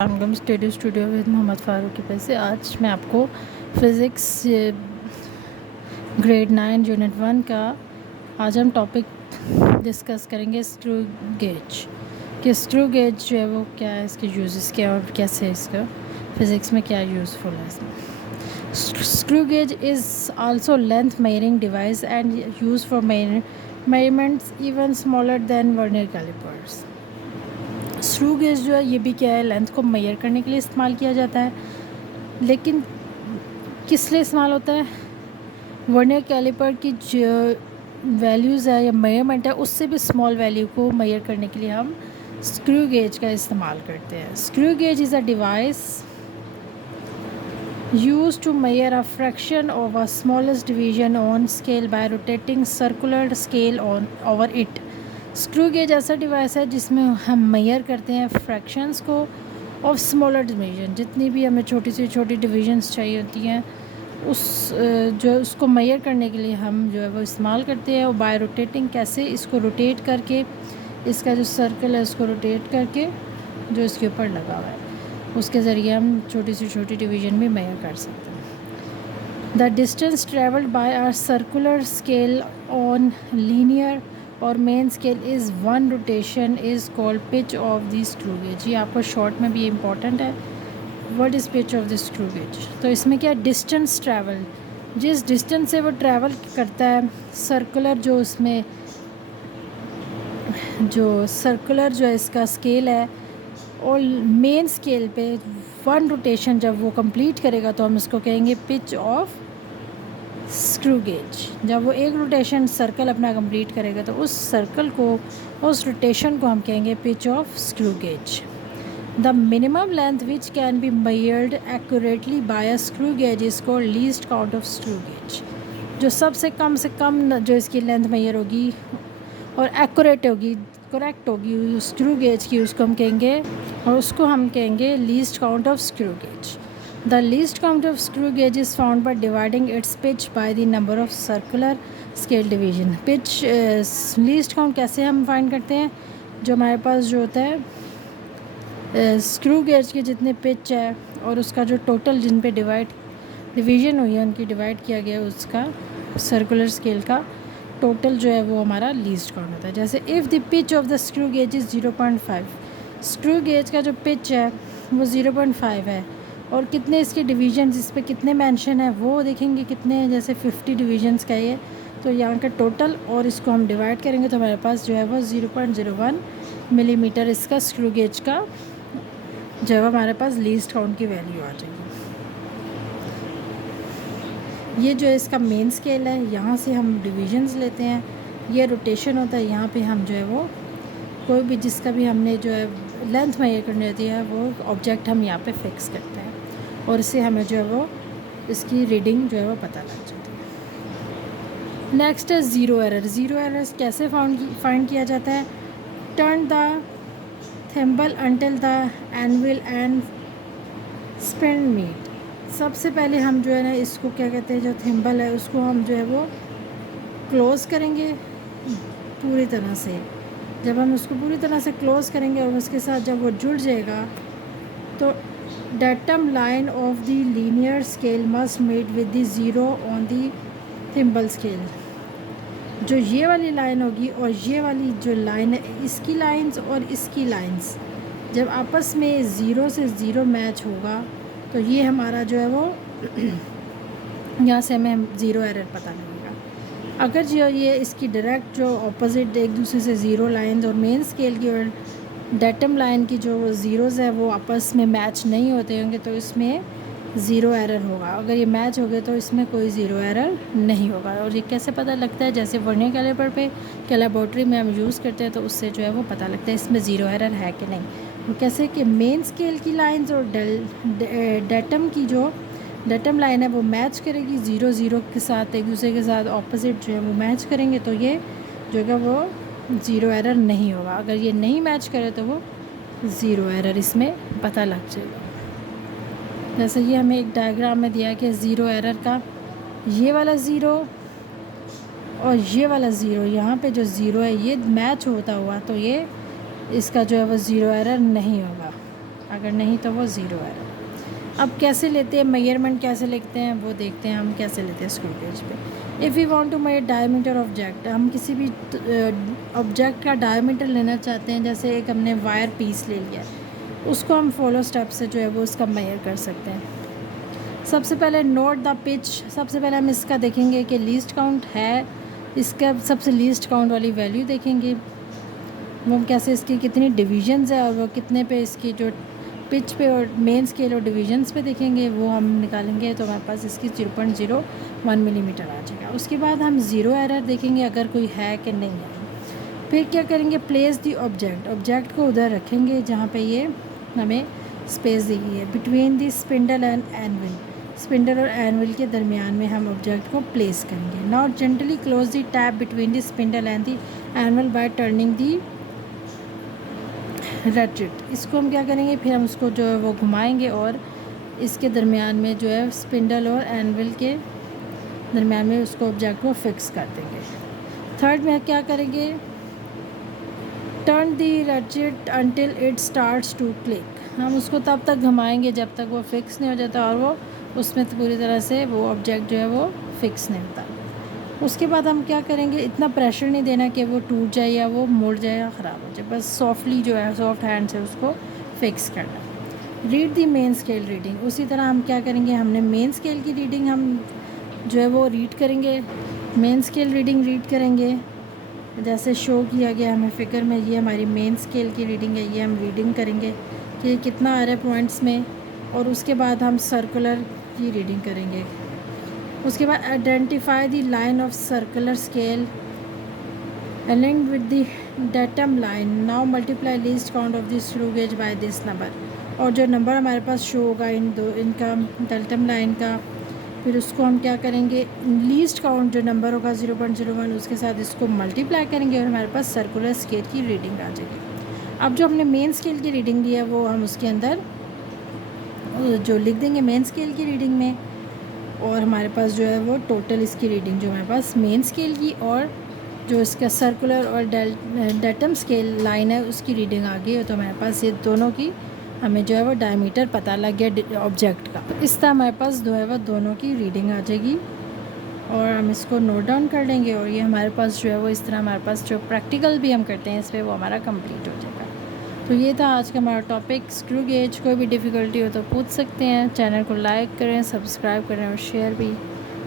Welcome studio with Mohammad Farooq की पैसे। आज मैं आपको फ़िज़िक्स ग्रेड 9 यूनिट 1 का आज हम टॉपिक डिस्कस करेंगे स्क्रू गेज। कि स्क्रू गेज जो है वो क्या है, इसके यूजेस क्या और कैसे इसका फ़िज़िक्स में क्या यूज़फुल है इसमें। Screw gauge is also length measuring device and use for measurements even smaller than vernier callipers. Screw gauge जो है ये भी क्या है, लेंथ को मेजर करने के लिए इस्तेमाल किया जाता है, लेकिन किस लिए इस्तेमाल होता है? वर्नियर कैलिपर की जो वैल्यूज़ है या मेजरमेंट है उससे भी स्मॉल वैल्यू को मेजर करने के लिए हम स्क्रू गेज का इस्तेमाल करते हैं। Screw gauge is a device used to measure a fraction of a smallest division on scale by rotating circular scale on over it। Screw gauge ऐसा डिवाइस है जिसमें हम मेजर करते हैं फ्रैक्शंस को ऑफ स्मॉलर डिवीजन। जितनी भी हमें छोटी से छोटी डिवीजन्स चाहिए होती हैं उस जो उसको मेजर करने के लिए हम जो है वो इस्तेमाल करते हैं। और बाय रोटेटिंग, कैसे? इसको रोटेट करके, इसका जो सर्कल है उसको रोटेट करके जो इसके ऊपर लगा हुआ है उसके ज़रिए हम छोटी से छोटी डिवीज़न भी मेजर कर सकते हैं। The distance travelled by our circular scale on linear और main scale is one rotation is called pitch of the screw gauge. ये आपको शॉर्ट में भी इम्पॉर्टेंट है। What is pitch of the screw gauge? तो इसमें क्या डिस्टेंस ट्रैवल, जिस डिस्टेंस से वो ट्रैवल करता है सर्कुलर, जो उसमें जो सर्कुलर जो इसका स्केल है और मेन स्केल पे वन रोटेशन जब वो कंप्लीट करेगा तो हम इसको कहेंगे पिच ऑफ स्क्रू गेज। जब वो एक रोटेशन सर्कल अपना कंप्लीट करेगा तो उस सर्कल को, उस रोटेशन को हम कहेंगे pitch of screw gauge. The minimum length which can be measured accurately by a screw gauge is called least count of screw gauge. जो सबसे कम से कम जो इसकी लेंथ मेजर होगी और एक्यूरेट होगी, करेक्ट होगी स्क्रू गेज की, उसको हम कहेंगे, और उसको हम कहेंगे least count of screw gauge. The least count of screw gauge is found by dividing it's pitch by the number of circular scale division. Pitch least count कैसे हम फाइंड करते हैं? जो हमारे पास जो होता है स्क्रू गेज के जितने पिच है और उसका जो टोटल जिन पे डिवीजन हुई है, उनकी डिवाइड किया गया उसका सर्कुलर स्केल का टोटल जो है वो हमारा लीस्ट काउंट होता है। जैसे if the pitch of the screw gauge is 0.5, screw gauge का जो पिच है वो 0.5 है और कितने इसके डिवीजन, इस पर कितने मेंशन है वो देखेंगे कितने हैं। जैसे 50 डिवीजन्स का ये, तो यहाँ का टोटल, और इसको हम डिवाइड करेंगे तो हमारे पास जो है वो 0.01 मिलीमीटर इसका स्क्रू गेज का जो है हमारे पास लीस्ट काउंट की वैल्यू आ जाएगी। ये जो है इसका मेन स्केल है, यहाँ से हम डिवीजन्स लेते हैं, ये रोटेशन होता है, यहाँ पे हम जो है वो कोई भी जिसका भी हमने जो है लेंथ मेजर करनी होती है वो ऑब्जेक्ट हम यहाँ पे फिक्स करते हैं और इससे हमें जो है वो इसकी रीडिंग जो है वो पता लग जाती है। नेक्स्ट है ज़ीरो एरर। ज़ीरो एरर कैसे फाइंड किया जाता है? Turn the thimble until the anvil and spin meet. सबसे पहले हम जो है ना इसको क्या कहते हैं, जो थिम्बल है उसको हम जो है वो क्लोज़ करेंगे पूरी तरह से। जब हम उसको पूरी तरह से क्लोज़ करेंगे और उसके साथ जब वो जुड़ जाएगा तो datum line of the linear scale must mate with the zero on the thimble scale. जो ये वाली लाइन होगी और ये वाली जो लाइन है, इसकी लाइंस और इसकी लाइंस जब आपस में ज़ीरो से ज़ीरो मैच होगा तो ये हमारा जो है वो यहाँ से हमें ज़ीरो एरर पता लगेगा। अगर जो ये इसकी डायरेक्ट जो ऑपोजिट एक दूसरे से ज़ीरो लाइन और मेन स्केल की और डेटम लाइन की जो ज़ीरोज़ है वो आपस में मैच नहीं होते होंगे तो इसमें ज़ीरो एरर होगा। अगर ये मैच हो गए तो इसमें कोई ज़ीरो एरर नहीं होगा। और ये कैसे पता लगता है? जैसे वर्नियर कैलिपर पे क्या लेबॉर्ट्री में हम यूज़ करते हैं तो उससे जो है वो पता लगता है इसमें ज़ीरो एरर है कि नहीं। वो कैसे कि मेन स्केल की लाइंस और डेटम की जो डेटम लाइन है वो मैच करेगी ज़ीरो ज़ीरो के साथ, एक दूसरे के साथ ऑपोजिट जो है वो मैच करेंगे तो ये जो है वो ज़ीरो एरर नहीं होगा। अगर ये नहीं मैच करे तो वो ज़ीरो एरर इसमें पता लग जाएगा। जैसे ये हमें एक डायग्राम में दिया कि ज़ीरो एरर का ये वाला ज़ीरो और ये वाला ज़ीरो, यहाँ पे जो ज़ीरो है ये मैच होता हुआ तो ये इसका जो है वो ज़ीरो एरर नहीं होगा। अगर नहीं तो वो ज़ीरो एरर। अब कैसे लेते हैं मेजरमेंट, कैसे लिखते हैं वो देखते हैं हम कैसे लेते हैं स्क्रू गेज पे। If you want to measure diameter object, हम किसी भी ऑब्जेक्ट का डायमीटर लेना चाहते हैं, जैसे एक हमने वायर पीस ले लिया, उसको हम फॉलो स्टेप से जो है वो उसका मेजर कर सकते हैं। सबसे पहले नोट द पिच, सबसे पहले हम इसका देखेंगे कि लीस्ट काउंट है, इसका सबसे लीस्ट काउंट वाली वैल्यू देखेंगे, वो कैसे इसकी कितनी डिवीजन्स है और वो कितने पे इसकी जो पिच पे और मेन स्केल और डिवीजन्स पे देखेंगे, वो हम निकालेंगे तो हमारे पास इसकी 0.01 मिलीमीटर आ जाएगा। उसके बाद हम ज़ीरो एरर देखेंगे अगर कोई है कि नहीं है। फिर क्या करेंगे, प्लेस दी ऑब्जेक्ट को उधर रखेंगे जहाँ पे ये हमें स्पेस दी गई है, between the spindle and anvil, spindle और एनविल के दरमियान में हम ऑब्जेक्ट को प्लेस करेंगे। Now gently close the gap between the spindle and the anvil by turning the ratchet. इसको हम क्या करेंगे, फिर हम उसको जो है वो घुमाएंगे और इसके दरमियान में जो है स्पिंडल और एनविल के दरमियान में उसको ऑब्जेक्ट को फिक्स कर देंगे। थर्ड में क्या करेंगे, turn the ratchet until it starts to click. हम उसको तब तक घुमाएंगे जब तक वो फिक्स नहीं हो जाता और वो उसमें पूरी तरह से वो ऑब्जेक्ट जो है वो फिक्स नहीं होता। उसके बाद हम क्या करेंगे, इतना प्रेशर नहीं देना कि वो टूट जाए या वो मुड़ जाए या ख़राब हो जाए, बस सॉफ्टली जो है सॉफ्ट हैंड से उसको फिक्स करना। Read the main scale reading, उसी तरह हम क्या करेंगे, हमने मेन स्केल की रीडिंग हम जो है वो रीड करेंगे, मेन स्केल रीडिंग रीड करेंगे जैसे शो किया गया हमें फिगर में। ये हमारी मेन स्केल की रीडिंग है, ये हम रीडिंग करेंगे कि कितना आ रहा है पॉइंट्स में, और उसके बाद हम सर्कुलर की रीडिंग करेंगे। उसके बाद identify the line of circular scale linked with the datum line. Now multiply least count of the screw gauge by this number, और जो नंबर हमारे पास शो होगा इनका डेटम लाइन का, फिर उसको हम क्या करेंगे, लीस्ट काउंट जो नंबर होगा 0.01 उसके साथ इसको मल्टीप्लाई करेंगे और हमारे पास सर्कुलर स्केल की रीडिंग आ जाएगी। अब जो हमने मेन स्केल की रीडिंग ली है वो हम उसके अंदर जो लिख देंगे मेन स्केल की रीडिंग में, और हमारे पास जो है वो टोटल इसकी रीडिंग जो हमारे पास मेन स्केल की और जो इसका सर्कुलर और डेटम स्केल लाइन है उसकी रीडिंग आ गई, तो हमारे पास ये दोनों की हमें जो है वो डायमीटर पता लग गया ऑब्जेक्ट का। इस तरह हमारे पास जो है वो दोनों की रीडिंग आ जाएगी और हम इसको नोट डाउन कर लेंगे, और ये हमारे पास जो है वो इस तरह हमारे पास जो प्रैक्टिकल भी हम करते हैं इस पर वो हमारा कंप्लीट हो जाएगा। तो ये था आज का हमारा टॉपिक स्क्रू गेज। कोई भी डिफ़िकल्टी हो तो पूछ सकते हैं। चैनल को लाइक करें, सब्सक्राइब करें और शेयर भी।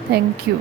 Thank you.